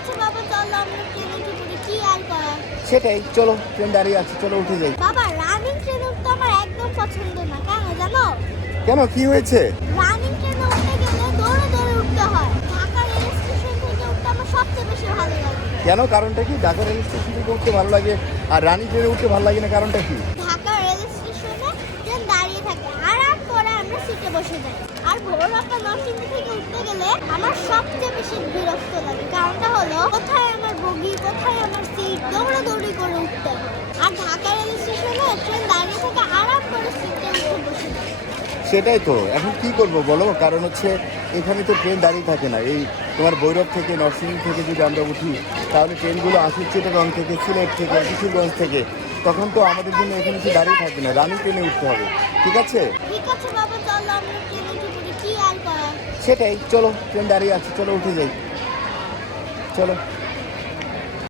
আছে বাবা, চলো আমরা ট্রেনে উঠে পড়ি, কি আর করার। সেটাই, চলো ট্রেন দাঁড়িয়ে আছে, চলো উঠে যাই। বাবা রানিং ট্রেনে উঠতে আমার একদম পছন্দ না, কেন জানো? কেন, কি হয়েছে? রানিং ট্রেনে উঠতে গেলে দৌড়ে দৌড়ে উঠতে হয়। ঢাকা রেল স্টেশন থেকে উঠতে আমার সবচেয়ে বেশি ভালো লাগে। কেন, কারণটা কি? ঢাকা রেল স্টেশন থেকে উঠতে ভালো লাগে আর রানী ট্রেনে উঠতে ভালো লাগে না, কারণটা কি? ঢাকা রেল স্টেশনে ট্রেন দাঁড়িয়ে থাকে, আরাম করে আমরা সিটে বসে যাই। আর ভোররাতে নরসিংদী থেকে উঠতে গেলে আমার সবচেয়ে বেশি বিরক্ত লাগে, কারণটা হলো কোথায় আমার বগি, কোথায় আমার সিট, দৌড়াদৌড়ি করে উঠতে হয়। আর ঢাকা রেল স্টেশনে ট্রেন দাঁড়িয়ে থাকে, আরাম করে সিটে উঠে বসে যাই। সেটাই তো, এখন কি করব বলো? কারণ হচ্ছে এখানে তো ট্রেন দাঁড়িয়ে থাকে না। এই তোমার ভৈরব থেকে, নরসিংদী থেকে যদি আমরা উঠি, তাহলে ট্রেনগুলো আসে চিটাগং থেকে, সিলেট থেকে, কিশোরগঞ্জ থেকে। তখন তো আমাদের জন্য এখানে এসে দাঁড়িয়ে থাকবে না, রানী ট্রেনে উঠতে হবে। ঠিক আছে? ঠিক আছে বাবা, চলো আমরা ট্রেনে উঠে পড়ি, কি আর করার। সেটাই, চলো ট্রেন দাঁড়িয়ে আছে, চলো উঠে যাই, চলো।